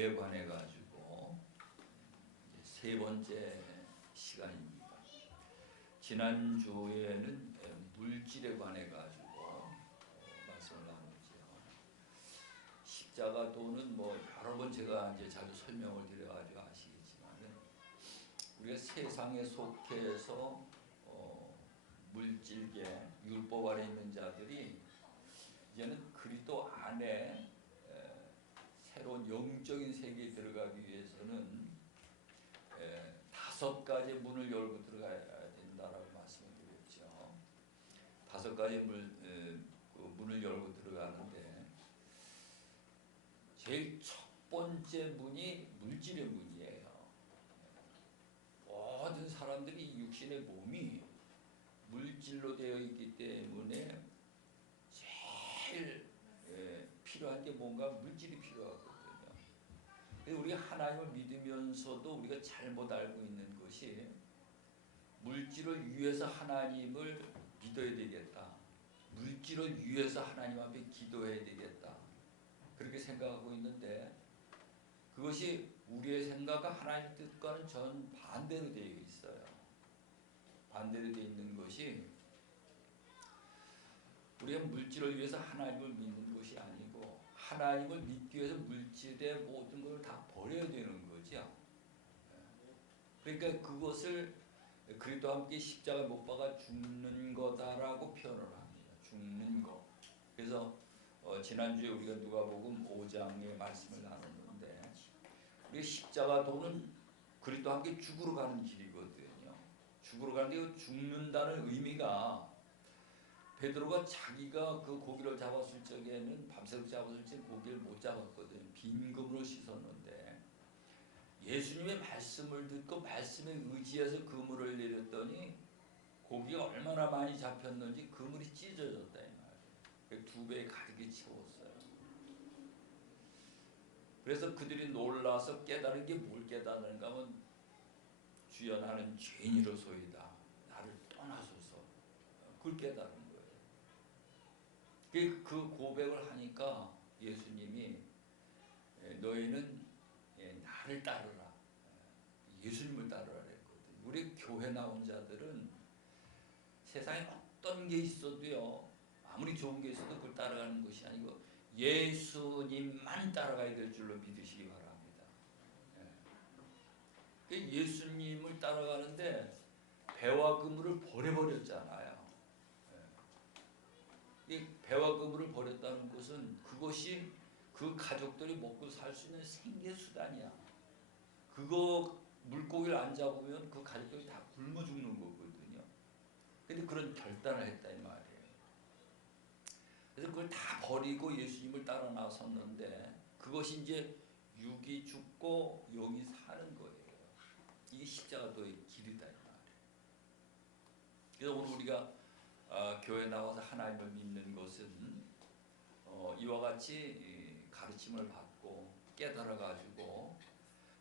교회에 관해 가지고 세 번째 시간입니다. 지난주에는 물질에 관해 가지고 말씀을 나눴죠. 십자가도는 여러 번 제가 이제 자주 설명을 드려가지고 아시겠지만은 우리가 세상에 속해서 물질계 율법 아래 있는 자들이 이제는 그리스도 안에 새로운 영적인 세계에 들어가기 위해서는 5가지 문을 열고 들어가야 된다라고 말씀을 드렸죠. 5가지 문을 열고 들어가는데 제일 첫 번째 문이 물질의 문이에요. 모든 사람들이 육신의 몸이 물질로 되어 있기 때문에 제일 필요한 게 뭔가 물질이 필요하거든요. 우리가 하나님을 믿으면서도 우리가 잘못 알고 있는 것이 물질을 위해서 하나님을 믿어야 되겠다. 물질을 위해서 하나님 앞에 기도해야 되겠다. 그렇게 생각하고 있는데 그것이 우리의 생각과 하나님의 뜻과는 정반대로 되어 있어요. 반대로 되어 있는 것이 우리가 물질을 위해서 하나님을 믿는 것이 아니고 하나님을 믿기 위해서 물질의 모든 걸 다 버려야 되는 거죠. 그러니까 그것을 그리스도와 함께 십자가에 못 박아 죽는 거다라고 표현을 합니다. 죽는 거. 그래서 지난주에 우리가 누가복음 5장의 말씀을 나눴는데 우리 십자가도는 그리스도와 함께 죽으러 가는 길이거든요. 죽으러 가는데 죽는다는 의미가 베드로가 자기가 그 고기를 잡았을 적에는 밤새도록 잡았을 때 고기를 못 잡았거든요. 빈 그물을 씻었는데 예수님의 말씀을 듣고 말씀에 의지해서 그물을 내렸더니 고기가 얼마나 많이 잡혔는지 그물이 찢어졌다 이 말이에요. 2배 가득히 채웠어요. 그래서 그들이 놀라서 깨달은 게 뭘 깨달은가 하면 주여 나는 죄인이로소이다. 나를 떠나소서. 그걸 깨달은 거예요. 그 고백을 하니까 예수님이 너희는 나를 따르라. 예수님을 따르라 그랬거든요. 우리 교회 나온 자들은 세상에 어떤 게 있어도요. 아무리 좋은 게 있어도 그걸 따라가는 것이 아니고 예수님만 따라가야 될 줄로 믿으시기 바랍니다. 예수님을 따라가는데 배와 그물을 버려버렸잖아요. 이 배와 그물을 버렸다는 것은 그것이 그 가족들이 먹고 살 수 있는 생계수단이야. 그거 물고기를 안 잡으면 그 가족들이 다 굶어 죽는 거거든요. 근데 그런 결단을 했다 이 말이에요. 그래서 그걸 다 버리고 예수님을 따라 나섰는데 그것이 이제 육이 죽고 영이 사는 거예요. 이게 십자가도의 길이다 이 말이에요. 그래서 오늘 우리가 교회 나와서 하나님을 믿는 것은 이와 같이 가르침을 받고 깨달아 가지고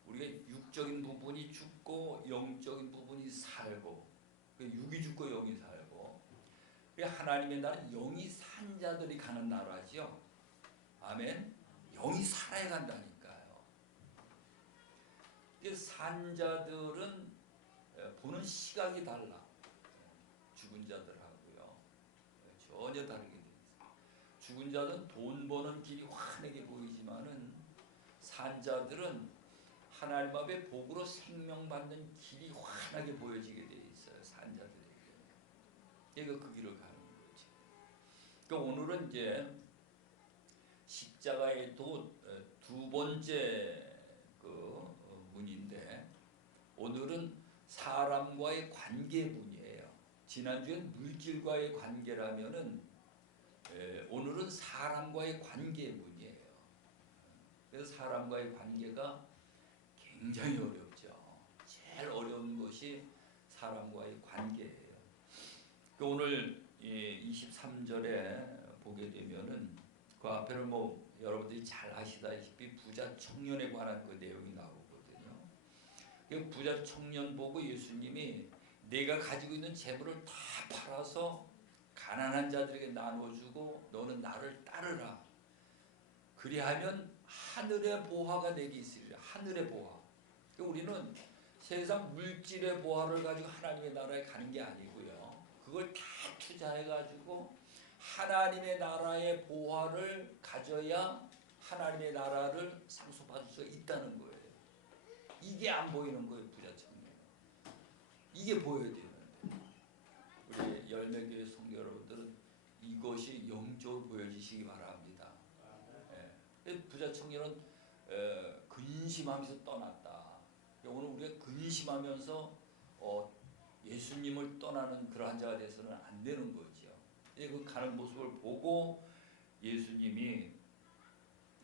우리가 육적인 부분이 죽고 영적인 부분이 살고 육이 죽고 영이 살고 하나님의 나라는 영이 산 자들이 가는 나라죠. 아멘. 영이 살아야 간다니까요. 산 자들은 보는 시각이 달라. 죽은 자들하고요. 전혀 다르게 되어 있어요. 죽은 자들은 돈 버는 길이 환하게 보이지만은 산 자들은 하나님 앞에 복으로 생명받는 길이 환하게 보여지게 되어 있어요. 산 자들에게. 그러니까 그 길을 가는 거지. 그러니까 오늘은 이제 십자가의 두 번째 그 문인데 오늘은 사람과의 관계 문이에요. 지난주엔 물질과의 관계라면은 오늘은 사람과의 관계 문이에요. 그래서 사람과의 관계가 굉장히 어렵죠. 제일 어려운 것이 사람과의 관계예요. 오늘 23절에 보게 되면은 그 앞에는 여러분들이 잘 아시다시피 부자 청년에 관한 그 내용이 나오거든요. 그 부자 청년 보고 예수님이 내가 가지고 있는 재물을 다 팔아서 가난한 자들에게 나눠주고 너는 나를 따르라. 그리하면 하늘의 보화가 내게 있으리라. 하늘의 보화. 우리는 세상 물질의 보화를 가지고 하나님의 나라에 가는 게 아니고요. 그걸 다 투자해가지고 하나님의 나라의 보화를 가져야 하나님의 나라를 상속받을 수가 있다는 거예요. 이게 안 보이는 거예요. 부자청년. 이게 보여야 되는데 우리 열매교회 성도 여러분들은 이것이 영적으로 보여지시기 바랍니다. 예. 부자청년은 근심하면서 떠났다. 오늘 우리가 근심하면서 예수님을 떠나는 그러한 자가 돼서는 안 되는 거죠. 그 가는 모습을 보고 예수님이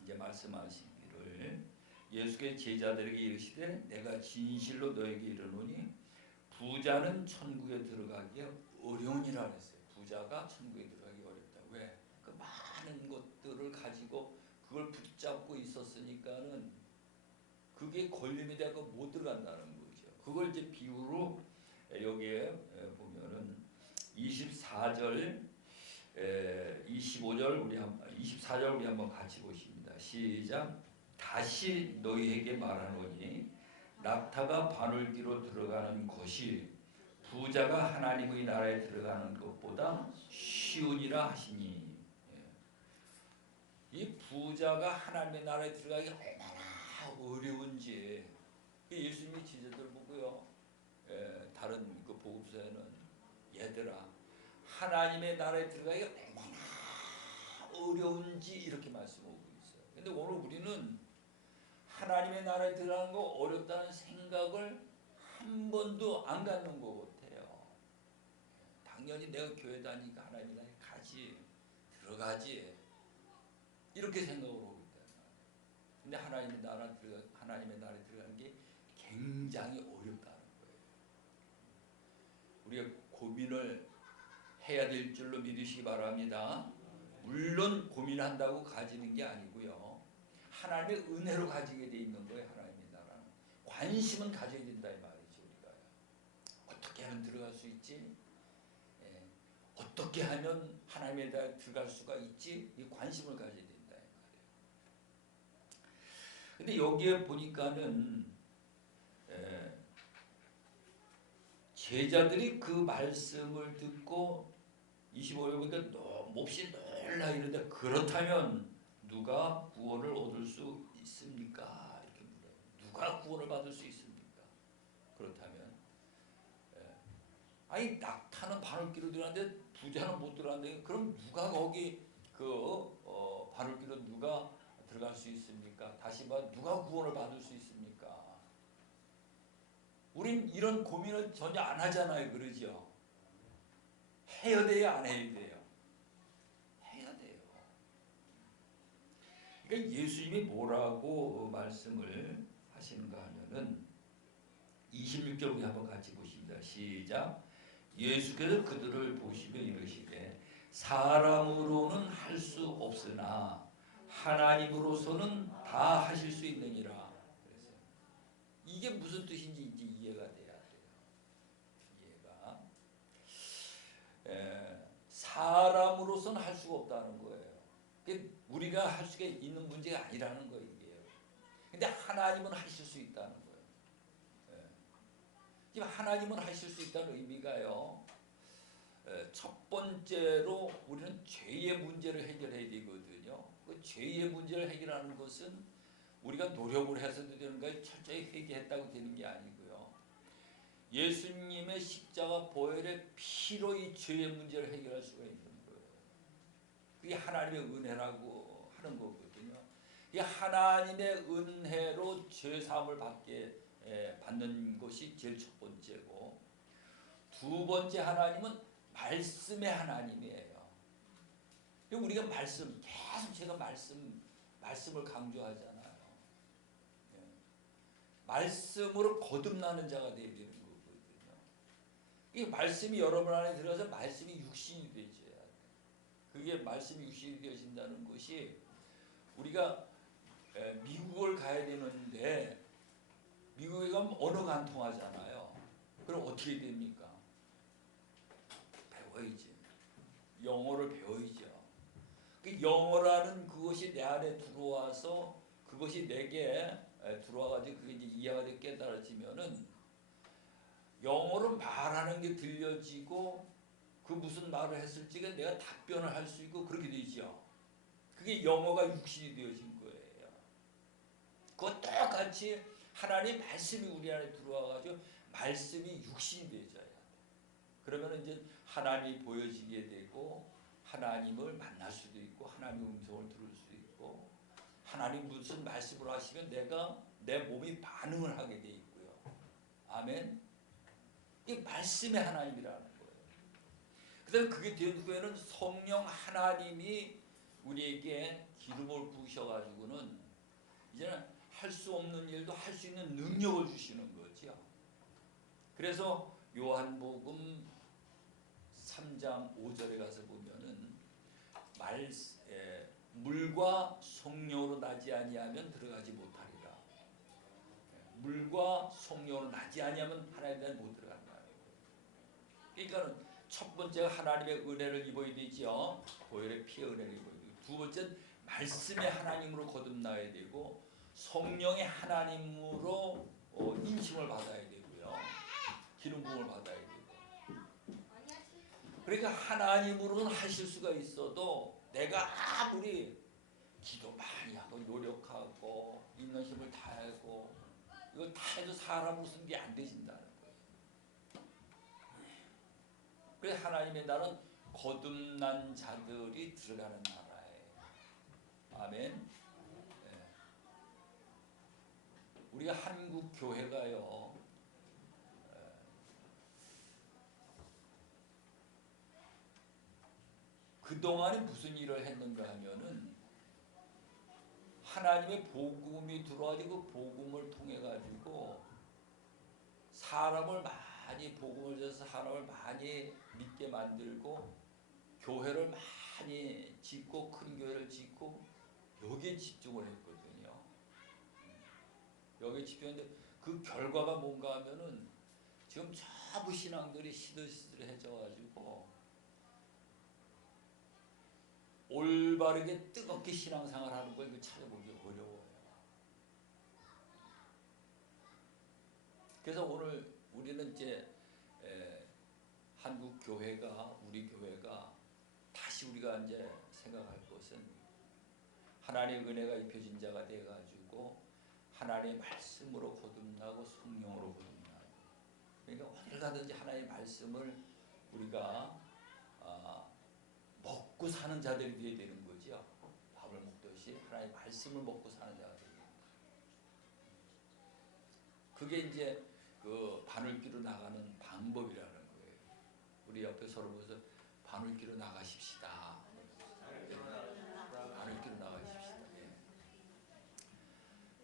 이제 말씀하시기를 예수께서 제자들에게 이르시되 내가 진실로 너에게 이르노니 부자는 천국에 들어가기 어려우니라 그랬어요. 부자가 천국에 들어가기 어렵다. 왜? 그 많은 것들을 가지고 그걸 붙잡고 있었으니까는 그게 걸림이 되고 못 들어간다는 거죠. 그걸 이제 비유로 여기에 보면은 24절, 25절 우리 24절 우리 한번 같이 보십니다. 시작. 다시 너희에게 말하노니 낙타가 바늘귀로 들어가는 것이 부자가 하나님의 나라에 들어가는 것보다 쉬우니라 하시니. 이 부자가 하나님의 나라에 들어가기 얼마나 어려운지 예수님이 제자들 보고요. 다른 그 복음서에는 얘들아 하나님의 나라에 들어가기 얼마나 어려운지 이렇게 말씀하고 있어요. 근데 오늘 우리는 하나님의 나라에 들어가는 거 어렵다는 생각을 한 번도 안 갖는 것 같아요. 당연히 내가 교회 다니니까 하나님의 나라에 가지 들어가지 이렇게 생각을 하고 있다. 근데 하나님의 나라에 들어가는 게 굉장히 어렵다는 거예요. 우리가 고민을 해야 될 줄로 믿으시기 바랍니다. 물론 고민한다고 가지는 게 아니고요. 하나님의 은혜로 가지게 돼 있는 거예요. 하나님의 나라는. 관심은 가져야 된다 이 말이죠. 우리가 어떻게 하면 들어갈 수 있지? 어떻게 하면 하나님의 나라에 들어갈 수가 있지? 이 관심을 가져야 된다 이 말이에요. 근데 여기에 보니까는 제자들이 그 말씀을 듣고 25절 보니까 몹시 놀라 이러는데 그렇다면 누가 구원을 얻을 수 있습니까? 이렇게 물어요. 누가 구원을 받을 수 있습니까? 그렇다면 아니 낙타는 바늘귀로 들어가는데 부자는 못 들어가는데 그럼 누가 거기 바늘귀로 누가 들어갈 수 있습니까? 다시 말 누가 구원을 받을 수 있습니까? 우린 이런 고민을 전혀 안 하잖아요. 그러죠? 해야 돼요? 안 해야 돼요? 해야 돼요. 그러니까 예수님이 뭐라고 말씀을 하시는가 하면은 26절 우리 한번 같이 보십니다. 시작. 예수께서 그들을 보시며 이르시되 사람으로는 할 수 없으나 하나님으로서는 다 하실 수 있느니라. 그래서 이게 무슨 뜻인지 이제 이해가 돼야 돼요. 이해가. 사람으로서는 할 수가 없다는 거예요. 우리가 할 수가 있는 문제가 아니라는 거예요. 근데 하나님은 하실 수 있다는 거예요. 지금 하나님은 하실 수 있다는 의미가요. 첫 번째로 우리는 죄의 문제를 해결해야 되거든요. 그 죄의 문제를 해결하는 것은 우리가 노력을 해서도 되는 거예요. 철저히 회개했다고 되는 게 아니고요. 예수님의 십자가 보혈의 피로 이 죄의 문제를 해결할 수가 있는 거예요. 그게 하나님의 은혜라고 하는 거거든요. 이 하나님의 은혜로 죄 사함을 받는 것이 제일 첫 번째고, 두 번째 하나님은 말씀의 하나님이에요. 우리가 계속 제가 말씀을 강조하잖아요. 말씀으로 거듭나는 자가 되어야 되는 거거든요. 이 말씀이 여러분 안에 들어가서 말씀이 육신이 되셔야 돼요. 그게 말씀이 육신이 되어진다는 것이 우리가 미국을 가야 되는데 미국에 가면 언어가 안 통하잖아요. 그럼 어떻게 됩니까? 배워야지. 영어를 배워야죠. 그 영어라는 그것이 내 안에 들어와서 그것이 내게 들어와가지고 그게 이제 이해가 되고 깨달아지면은 영어로 말하는 게 들려지고 그 무슨 말을 했을지가 내가 답변을 할 수 있고 그렇게 되죠. 그게 영어가 육신이 되어진 거예요. 그거 똑같이 하나님 말씀이 우리 안에 들어와가지고 말씀이 육신이 되어져야 돼. 그러면 이제 하나님이 보여지게 되고 하나님을 만날 수도 있고 하나님의 음성을 들을 수도 있고 하나님 무슨 말씀을 하시면 내가 내 몸이 반응을 하게 돼 있고요. 아멘. 이 말씀의 하나님이라는 거예요. 그다음에 그게 된 후에는 성령 하나님이 우리에게 기름을 부으셔가지고는 이제는 할 수 없는 일도 할 수 있는 능력을 주시는 거죠. 그래서 요한복음 3장 5절에 가서 보면은 물과 성령으로 나지 아니하면 들어가지 못하리라. 물과 성령으로 나지 아니하면 하나님에 못 들어간다. 그러니까 첫 번째가 하나님의 은혜를 입어야 되지요. 보혈의 피의 은혜를 입어야 되고, 두 번째는 말씀의 하나님으로 거듭나야 되고 성령의 하나님으로 인심을 받아야 되고요. 기름 부음을 받아야 되고. 그러니까 하나님으로는 하실 수가 있어도 내가 아무리 기도 많이 하고 노력하고 있는 힘을 다하고 이거 다 해도 사람으로 쓴 게 안 되신다는 거예요. 그래서 하나님의 나라는 거듭난 자들이 들어가는 나라예요. 아멘. 네. 우리가 한국 교회가요. 그동안에 무슨 일을 했는가 하면은 하나님의 복음이 들어와가지고 그 복음을 통해 가지고 사람을 많이 복음을 줘서 사람을 많이 믿게 만들고 교회를 많이 짓고 큰 교회를 짓고 여기에 집중을 했거든요. 여기에 집중했는데 그 결과가 뭔가 하면은 지금 전부 신앙들이 시들시들해져 가지고 올바르게 뜨겁게 신앙생활 하는 걸 찾아보기 어려워요. 그래서 오늘 우리는 이제 한국 교회가 우리 교회가 다시 우리가 이제 생각할 것은 하나님의 은혜가 입혀진 자가 돼 가지고 하나님의 말씀으로 거듭나고 성령으로 거듭나고 그러니까 어딜 가든지 하나님의 말씀을 우리가 먹고 사는 자들이 되어야 되는 거죠. 밥을 먹듯이 하나님의 말씀을 먹고 사는 자가 되는 거예요. 그게 이제 그 바늘기로 나가는 방법이라는 거예요. 우리 옆에 서로 보면서 바늘기로 나가십시다. 바늘기로 나가십시다. 예.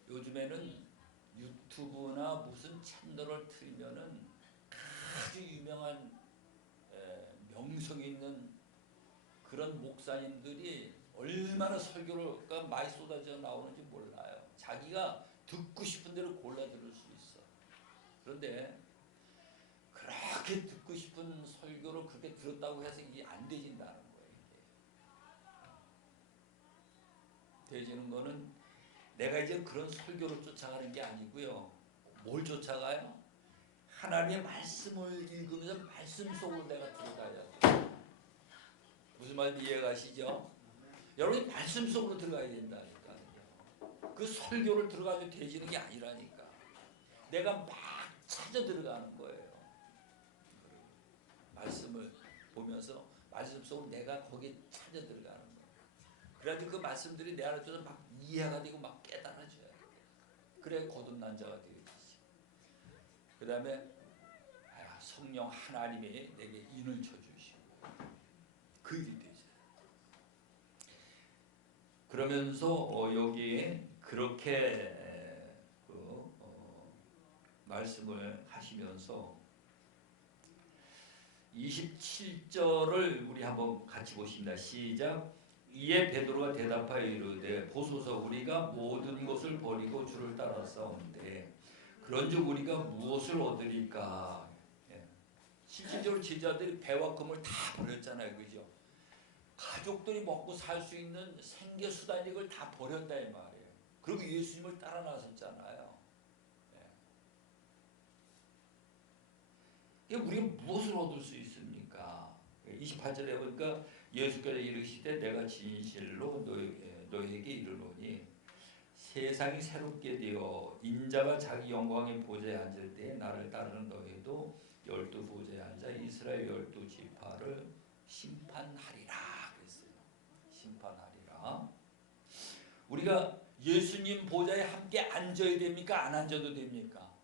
요즘에는 유튜브나 무슨 채널을 틀면은 아주 유명한 명성 있는 그런 목사님들이 얼마나 설교가 많이 쏟아져 나오는지 몰라요. 자기가 듣고 싶은 대로 골라 들을 수 있어. 그런데 그렇게 듣고 싶은 설교를 그렇게 들었다고 해서 이게 안 되진다는 거예요. 이게. 되지는 거는 내가 이제 그런 설교를 쫓아가는 게 아니고요. 뭘 쫓아가요? 하나님의 말씀을 읽으면서 말씀 속으로 내가 들어가야 돼. 무슨 말인지 이해가 가시죠? 여러분이 말씀 속으로 들어가야 된다니까요. 그 설교를 들어가지고 되지는 게 아니라니까. 내가 막 찾아 들어가는 거예요. 말씀을 보면서 말씀 속으로 내가 거기에 찾아 들어가는 거예요. 그래야지 그 말씀들이 내 안에 들어서 막 이해가 되고 막 깨달아져요. 그래 거듭난 자가 되겠지. 그 다음에 성령 하나님이 내게 인을 쳐주시고 그 일이 되죠. 그러면서 여기에 그렇게 말씀을 하시면서 27절을 우리 한번 같이 보십니다. 시작. 이에 베드로가 대답하여 이르되 보소서 우리가 모든 것을 버리고 주를 따랐사온데 그런즉 우리가 무엇을 얻으리까? 실질적으로 제자들이 배와 금을 다 버렸잖아요. 그죠? 가족들이 먹고 살 수 있는 생계수단 이걸 다 버렸다 이 말이에요. 그리고 예수님을 따라 나섰잖아요. 예. 우리가 무엇을 얻을 수 있습니까? 28절에 보니까 예수께서 이르시되 내가 진실로 너희에게 이르노니 세상이 새롭게 되어 인자가 자기 영광의 보좌에 앉을 때에 나를 따르는 너희도 12 보좌에 앉아 이스라엘 12 지파를 심판하리라 그랬어요. 심판하리라. 우리가 예수님 보좌에 함께 앉아야 됩니까? 안 앉아도 됩니까?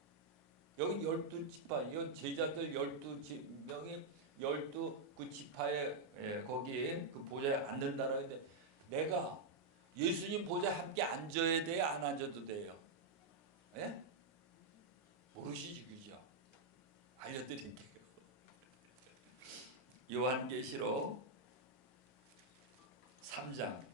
여기 12 지파, 이 제자들 12명이 12 그 지파에 거기에 그 보좌에 앉는다라고 했는데 내가 예수님 보좌에 함께 앉아야 돼요? 안 앉아도 돼요? 예? 모르시지 그죠? 알려드릴게요. 요한계시록 3장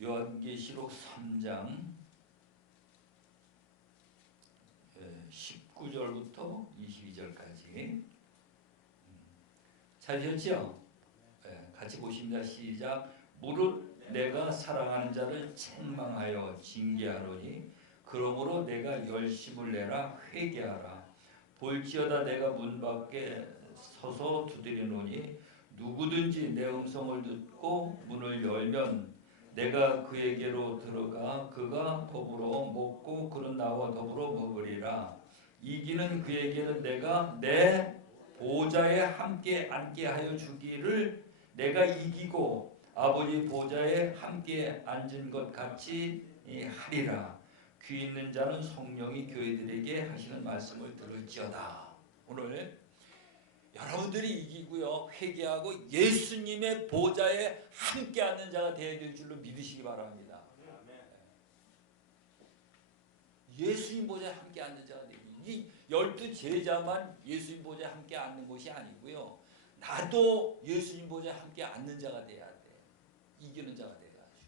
요한계시록 3장 19절부터 22절까지 찾으셨죠? 같이 보십니다. 시작. 무릇 내가 사랑하는 자를 책망하여 징계하노니 그러므로 내가 열심을 내라 회개하라. 볼지어다 내가 문 밖에 서서 두드리노니 누구든지 내 음성을 듣고 문을 열면 내가 그에게로 들어가 그가 더불어 먹고 그는 나와 더불어 먹으리라. 이기는 그에게는 내가 내 보좌에 함께 앉게 하여 주기를 내가 이기고 아버지 보좌에 함께 앉은 것 같이 하리라. 귀 있는 자는 성령이 교회들에게 하시는 말씀을 들을지어다. 오늘 여러분들이 이기고요 회개하고 예수님의 보좌에 함께 앉는 자가 되어야 될 줄로 믿으시기 바랍니다. 예수님 보좌에 함께 앉는 자가 되기. 이 12 제자만 예수님 보좌에 함께 앉는 것이 아니고요. 나도 예수님 보좌에 함께 앉는 자가 돼야 돼. 이기는 자가 돼가지고.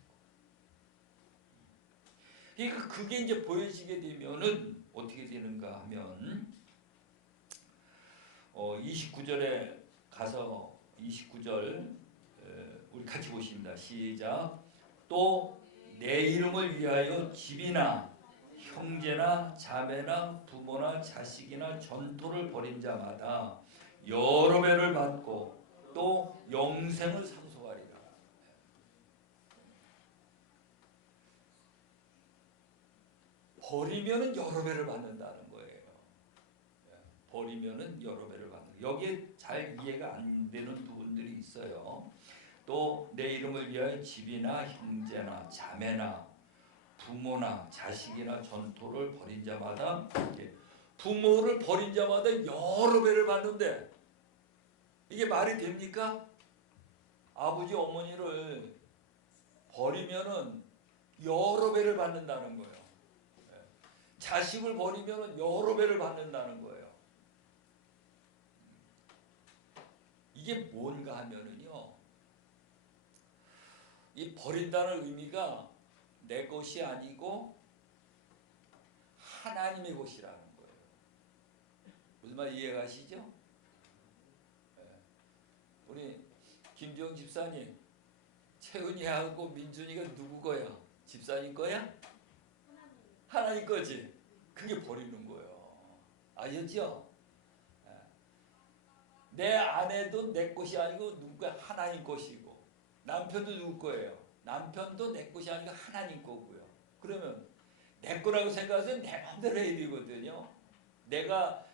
그러니까 그게 이제 보여지게 되면은 어떻게 되는가 하면 29절에 가서 29절 우리 같이 보십니다. 시작. 또 내 이름을 위하여 집이나 형제나 자매나 부모나 자식이나 전토를 벌인 자마다 여러 배를 받고 또 영생을 상속하리라. 버리면은 여러 배를 받는다는 거예요. 버리면은 여러 배를 받는. 여기에 잘 이해가 안 되는 부분들이 있어요. 또 내 이름을 위하여 집이나 형제나 자매나 부모나 자식이나 전토를 벌인 자마다 부모를 버린 자마다 여러 배를 받는데 이게 말이 됩니까? 아버지 어머니를 버리면은 여러 배를 받는다는 거예요. 자식을 버리면은 여러 배를 받는다는 거예요. 이게 뭔가 하면은요, 이 버린다는 의미가 내 것이 아니고 하나님의 것이라는 거예요. 무슨 말 이해가시죠? 우리 김지영 집사님, 채은이하고 민준이가 누구 거야? 집사님 거야? 하나님 거지. 그게 버리는 거예요. 아셨죠? 내 아내도 내 것이 아니고 누구 거야? 하나님 것이고, 남편도 누구 거예요? 남편도 내 것이 아니고 하나님 거고요. 그러면 내 거라고 생각해서 내 마음대로 해야 되거든요. 내가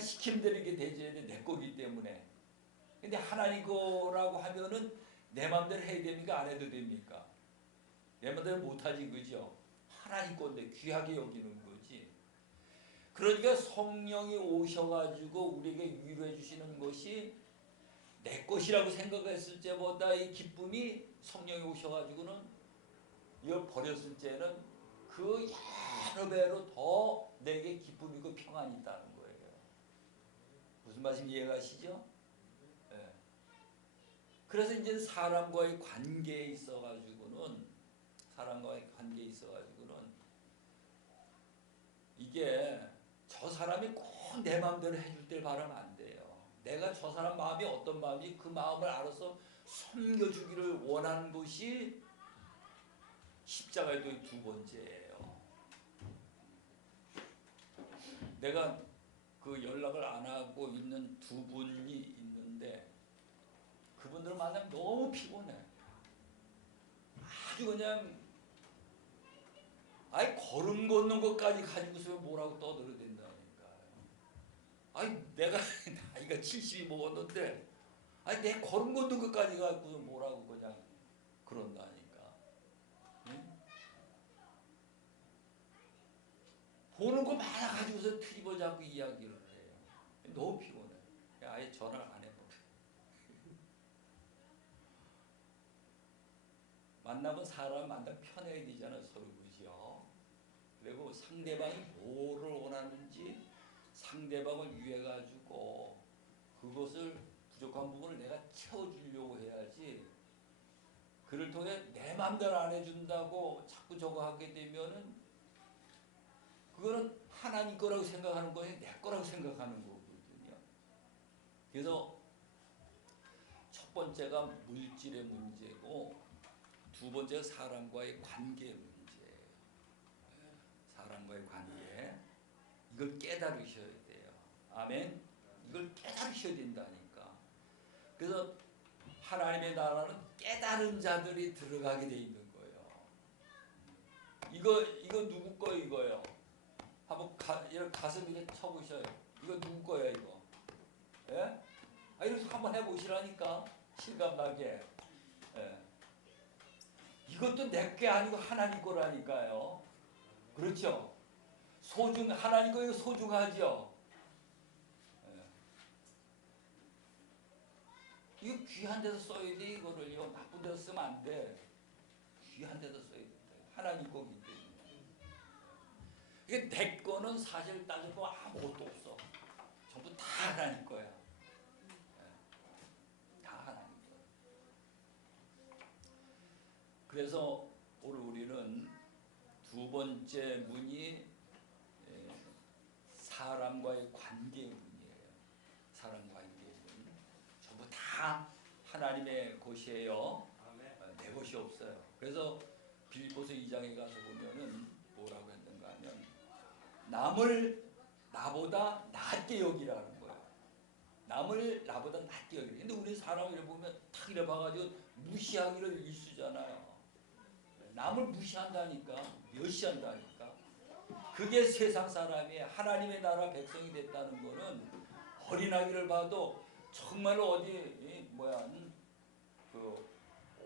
시키는 대로 이게 되줘야 돼. 내 거기 때문에. 근데 하나님 거라고 하면은 내 마음대로 해야 됩니까? 안 해도 됩니까? 내 마음대로 못하지, 그죠? 하나님 건데 귀하게 여기는 거지. 그러니까 성령이 오셔가지고 우리에게 위로해 주시는 것이 내 것이라고 생각했을 때보다 이 기쁨이 성령이 오셔가지고는 이걸 버렸을 때는 그 여러 배로 더 내게 기쁨이고 평안이 있다는 거예요. 무슨 말씀 이해가시죠? 네. 그래서 이제 사람과의 관계에 있어가지고는 이게 저 사람이 꼭 내 마음대로 해줄 때 바라면 안 돼요. 내가 저 사람 마음이 어떤 마음인지 그 마음을 알아서 섬겨주기를 원하는 것이 십자가의 도의 두 번째예요. 내가 그 연락을 안 하고 있는 두 분이 있는데 그분들을 만나면 너무 피곤해. 아주 그냥 아이 걸음 걷는 것까지 가지고서 뭐라고 떠들어댄다니까요. 아이 내가 나이가 70이 먹었는데 아니 내 걸음 걷는 것까지 가지고서 뭐라고 그냥 그런다니까. 응? 보는 거 많아가지고서 트집어 잡고 이야기를 해요. 너무 피곤해. 아예 전화를 안 해버려. 만나면 사람 만나 편해야 되잖아 서로 그죠? 그리고 상대방이 뭐를 원하는지 상대방을 위해가지고 그것을 부족한 부분을 내가 채워주려고 해야지. 그를 통해 내 맘대로 안 해준다고 자꾸 저거 하게 되면은 그거는 하나님 거라고 생각하는 거예요, 내 거라고 생각하는 거거든요. 그래서 첫 번째가 물질의 문제고 두 번째가 사람과의 관계의 문제예요. 사람과의 관계. 이걸 깨달으셔야 돼요. 아멘. 이걸 깨달으셔야 된다니까. 그래서 하나님의 나라는 깨달은 자들이 들어가게 돼 있는 거예요. 이거 누구 거예요, 이거요? 한번 이렇게 가슴 이렇게 쳐보셔요. 이거 누구 거야, 이거? 예? 이렇게 한번 해보시라니까. 실감나게. 예. 이것도 내 게 아니고 하나님 거라니까요. 그렇죠? 하나님 거 이거 소중하죠? 예. 이거 귀한 데서 써야 돼, 이거를요. 나쁜 데서 쓰면 안 돼. 귀한 데서 써야 돼. 하나님 거기 때문에. 이게 내 거는 사실 따져보면 아무것도 없어. 전부 다 하나님 거야. 다 하나님 거야. 그래서 오늘 우리는 두 번째 문이 사람과의 관계의 문이에요. 사람과의 문. 전부 다 하나님의 것이에요. 내 것이 없어요. 그래서 빌립보서 2장에 가서 보면은 뭐라고 했는가 하면 남을 나보다 낫게 여기라는 거예요. 남을 나보다 낫게 여기라. 근데 우리 사람을 보면 탁 이래 봐가지고 무시하기를 일쑤잖아요. 남을 무시한다니까, 멸시한다니까. 그게 세상 사람이 하나님의 나라 백성이 됐다는 거는 어린아기를 봐도 정말로 어디 그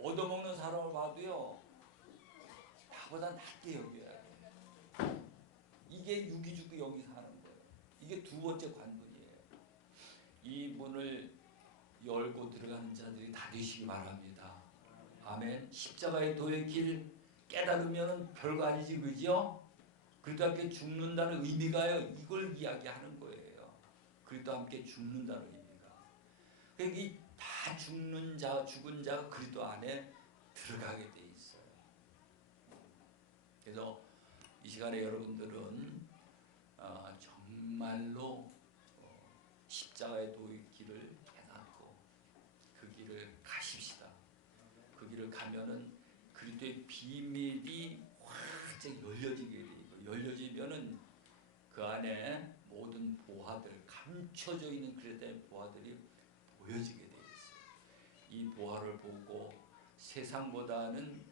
얻어먹는 사람을 봐도요 나보다 낫게 여겨야 돼. 이게 유기죽고 여기 사는 거예요. 이게 두 번째 관문이에요. 이 문을 열고 들어가는 자들이 다 되시기 바랍니다. 아멘. 십자가의 도의 길 깨달으면 별거 아니지, 그죠? 그리스도 함께 죽는다는 의미가요. 이걸 이야기하는 거예요. 그리스도 함께 죽는다는 의미가. 그러니까 다 죽는 자, 죽은 자가 그리스도 안에 들어가게 돼 있어요. 그래서 이 시간에 여러분들은 정말로 십자가의 도의 길을 깨닫고 그 길을 가십시다. 그 길을 가면은 그리스도의 비밀이 활짝 열려지게 돼요. 열려지면은 그 안에 모든 보화들, 감춰져 있는 그리스도의 보화들이 보여지게 되어 있어요. 이 보화를 보고 세상보다는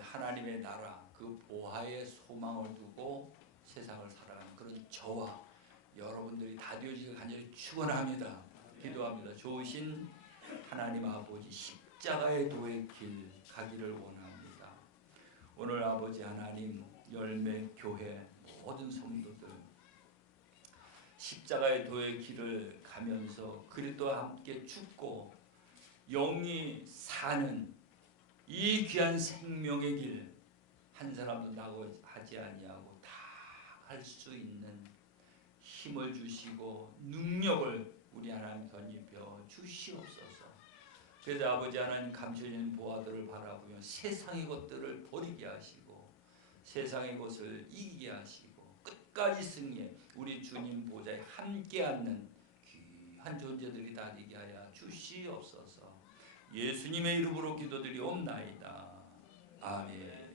하나님의 나라, 그 보화의 소망을 두고 세상을 살아가는 그런 저와 여러분들이 다 되어지길 간절히 축원합니다. 기도합니다. 좋으신 하나님 아버지, 십자가의 도의 길 가기를 원합니다. 오늘 아버지 하나님, 열매 교회 모든 성도들 십자가의 도의 길을 가면서 그리스도와 함께 죽고 영이 사는 이 귀한 생명의 길 한 사람도 낙오하지 아니하고 다 할 수 있는 힘을 주시고 능력을 우리 하나님 덧입혀 주시옵소서. 그래서 아버지 하나님 감춰진 보화들을 바라보며 세상의 것들을 버리게 하시고 세상의 것을 이기게 하시고 끝까지 승리해 우리 주님 보좌에 함께 앉는 귀한 존재들이 다 되게 하여 주시옵소서. 예수님의 이름으로 기도드리옵나이다. 아멘.